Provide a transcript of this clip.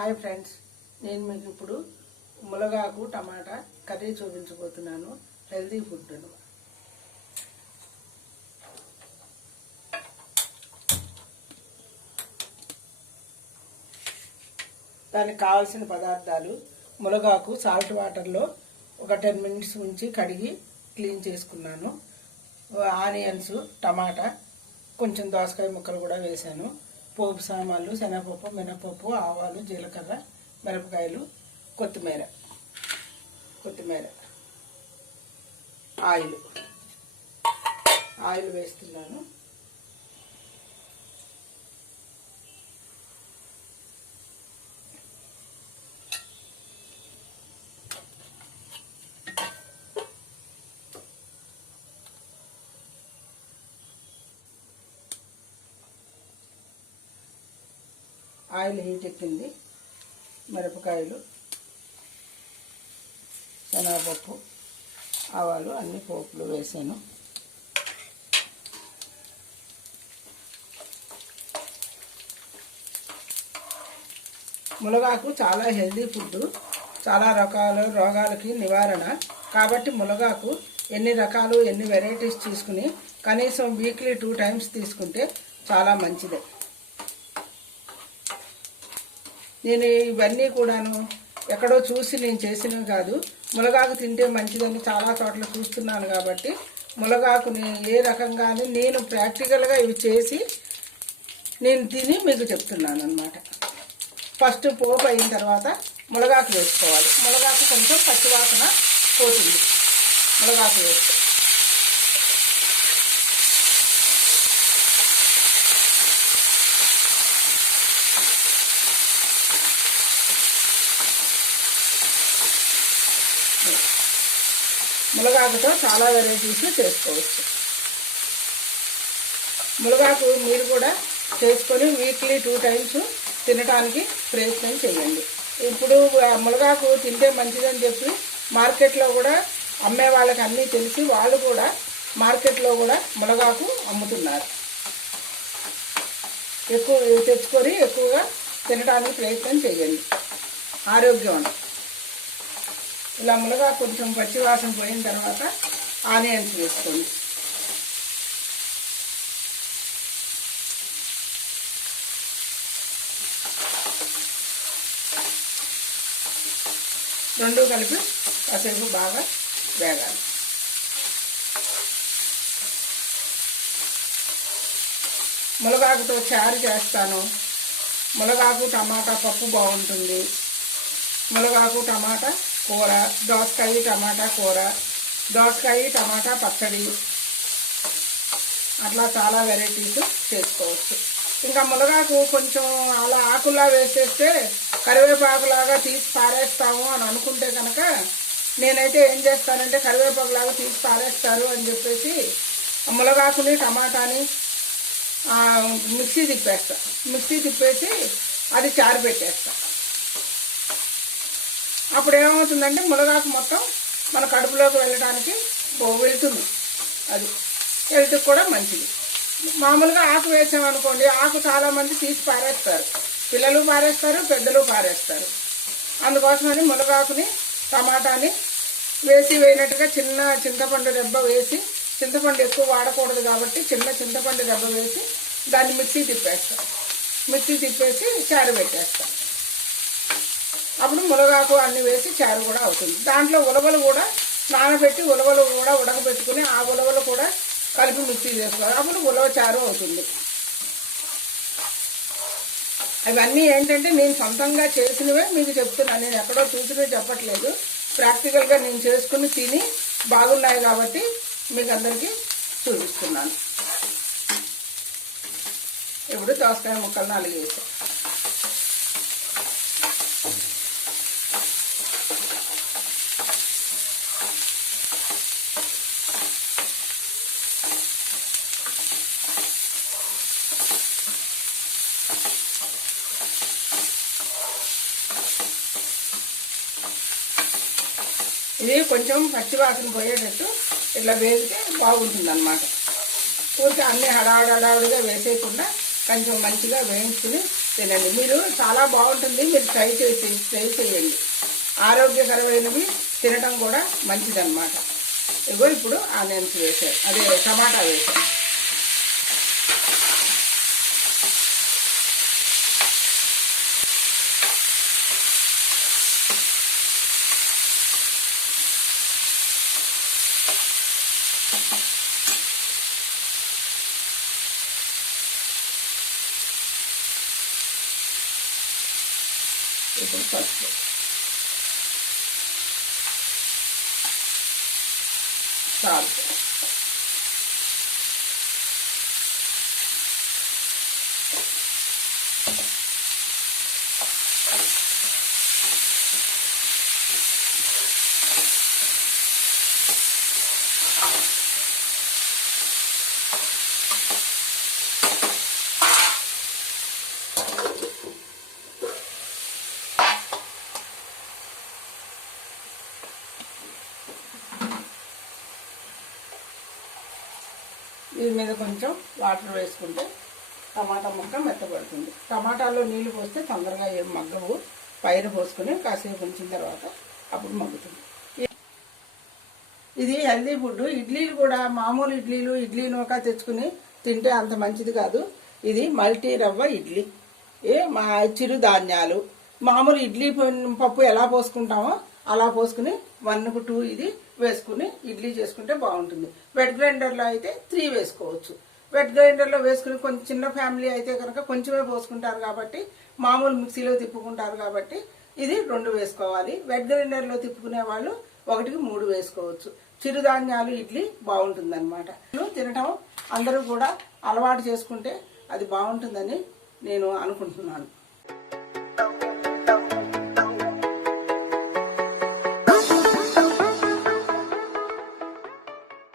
Hi friends, నేను మీకు ఇప్పుడు ములగాకు టమాటా కర్రీ చూపించబోతున్నాను. హెల్తీ ఫుడ్ అన్నమాట. దానికి కావాల్సిన పదార్థాలు: ములగాకు సాల్ట్ వాటర్లో ఒక 10 మినిట్స్ ఉంచి కడిగి క్లీన్ చేసుకున్నాను. ఆనియన్స్, టమాటా, కొంచెం దోసకాయ ముక్కలు కూడా వేసాను. పోపు సామాన్లు: శనగపప్పు, మినపప్పు, ఆవాలు, జీలకర్ర, మిరపకాయలు, కొత్తిమీర, ఆయిల్ వేస్తున్నాను. ఆయిల్ హీట్ ఎక్కింది. మిరపకాయలు, శనగపప్పు, ఆవాలు అన్ని పోపులు వేసాను. ములగాకు చాలా హెల్తీ ఫుడ్, చాలా రకాల రోగాలకి నివారణ. కాబట్టి ములగాకు ఎన్ని రకాలు, ఎన్ని వెరైటీస్ తీసుకుని కనీసం వీక్లీ 2 times తీసుకుంటే చాలా మంచిదే. నేను ఇవన్నీ కూడాను ఎక్కడో చూసి నేను చేసినవి కాదు. ములగాకు తింటే మంచిదని చాలా చోట్ల చూస్తున్నాను. కాబట్టి ములగాకుని ఏ రకంగానే నేను ప్రాక్టికల్గా ఇవి చేసి నేను తిని మీకు చెప్తున్నాను అన్నమాట. ఫస్ట్ పోపు అయిన తర్వాత ములగాకు వేసుకోవాలి. ములగాకు కొంచెం పచ్చివాసన పోతుంది ములగాకు వేస్తే. ములగాకుతో చాలా వెరైటీస్ చేసుకోవచ్చు. ములగాకు మీరు కూడా చేసుకొని వీక్లీ 2 times తినడానికి ప్రయత్నం చేయండి. ఇప్పుడు ములగాకు తింటే మంచిదని చెప్పి మార్కెట్లో కూడా అమ్మే వాళ్ళకి అన్నీ తెలిసి వాళ్ళు కూడా మార్కెట్లో కూడా ములగాకు అమ్ముతున్నారు. ఎక్కువ తెచ్చుకొని ఎక్కువగా తినడానికి ప్రయత్నం చేయండి. ఆరోగ్యం. ఇలా ములగాకు కొంచెం పచ్చివాసన పోయిన తర్వాత ఆనియన్స్ వేసుకోండి. రెండు కలిపి కాసేపు బాగా వేగాలి. ములగాకుతో చారు చేస్తాను. ములగాకు టమాటా పప్పు బాగుంటుంది. ములగాకు టమాటా కూర, దోసకాయ టమాటా కూర, దోసకాయ టమాటా పచ్చడి, అట్లా చాలా వెరైటీస్ చేసుకోవచ్చు. ఇంకా ములగాకు కొంచెం అలా ఆకులా వేసేస్తే కరివేపాకులాగా తీసి పారేస్తాము అని అనుకుంటే కనుక నేనైతే ఏం చేస్తానంటే కరివేపాకులాగా తీసి పారేస్తారు అని చెప్పేసి ములగాకుని టమాటాని మిక్సీ తిప్పేసి అది చారు పెట్టేస్తా. అప్పుడు ఏమవుతుందంటే ములగాకు మొత్తం మన కడుపులోకి వెళ్ళడానికి వెళ్తుంది. అది హెల్త్కి కూడా మంచిది. మామూలుగా ఆకు వేసామనుకోండి, ఆకు చాలామంది తీసి పారేస్తారు. పిల్లలు పారేస్తారు, పెద్దలు పారేస్తారు. అందుకోసమని ములగాకుని టమాటాని వేసినట్టుగా చిన్న చింతపండు దెబ్బ వేసి, చింతపండు ఎక్కువ వాడకూడదు కాబట్టి చిన్న చింతపండు దెబ్బ వేసి దాన్ని మిక్సీ తిప్పేసి చారు పెట్టేస్తాం. అప్పుడు ములగాకు అన్నీ వేసి చారు కూడా అవుతుంది. దాంట్లో ఉలవలు కూడా నానబెట్టి ఉలవలు కూడా ఉడకబెట్టుకుని ఆ ఉలవలు కూడా కలిపి మిక్సీ చేసుకోవాలి. అప్పుడు ఉలవ చారు అవుతుంది. అవన్నీ ఏంటంటే నేను సొంతంగా చేసినవే మీకు చెప్తున్నాను. నేను ఎక్కడో చూసినవి చెప్పట్లేదు. ప్రాక్టికల్గా నేను చేసుకుని తిని బాగున్నాయి కాబట్టి మీకు అందరికీ చూపిస్తున్నాను. ఇప్పుడు దోసకాయ ముక్కలు 4 వేసాను. ఇది కొంచెం పచ్చివాసన పోయేటట్టు ఇట్లా వేగితే బాగుంటుంది అన్నమాట. ఊరికే అన్నీ హడావుడిగా వేసేయకుండా కొంచెం మంచిగా వేయించుకుని తినండి. మీరు చాలా బాగుంటుంది, మీరు ట్రై చేయండి. ఆరోగ్యకరమైనవి తినటం కూడా మంచిదన్నమాట. ఇగో ఇప్పుడు ఆనియన్స్ వేసాను, అదే టమాటా వేసాను. ఇప్పుడు పసుపు, సాల్ట్, దీని మీద కొంచెం వాటర్ వేసుకుంటే టమాటా ముక్క మెత్తబడుతుంది. టమాటాలో నీళ్లు పోస్తే తొందరగా ఏం మగ్గవు. పైన పోసుకుని కాసేపు ఉంచిన తర్వాత అప్పుడు మగ్గుతుంది. ఇది హెల్దీ ఫుడ్. ఇడ్లీలు కూడా మామూలు ఇడ్లీ నూక తెచ్చుకుని తింటే అంత మంచిది కాదు. ఇది మల్టీ రవ్వ ఇడ్లీ, మా చిరుధాన్యాలు. మామూలు ఇడ్లీ పప్పు ఎలా పోసుకుంటామో అలా పోసుకుని 1 to 2 ఇది వేసుకుని ఇడ్లీ చేసుకుంటే బాగుంటుంది. వెట్ గ్రైండర్లో అయితే 3 వేసుకోవచ్చు. వెట్ గ్రైండర్లో వేసుకుని కొంచెం చిన్న ఫ్యామిలీ అయితే కనుక కొంచెమే పోసుకుంటారు కాబట్టి, మామూలు మిక్సీలో తిప్పుకుంటారు కాబట్టి ఇది 2 వేసుకోవాలి. వెట్ గ్రైండర్లో తిప్పుకునే వాళ్ళు 1కి 3 వేసుకోవచ్చు. చిరుధాన్యాలు ఇడ్లీ బాగుంటుంది అనమాట. తినటం అందరూ కూడా అలవాటు చేసుకుంటే అది బాగుంటుందని నేను అనుకుంటున్నాను.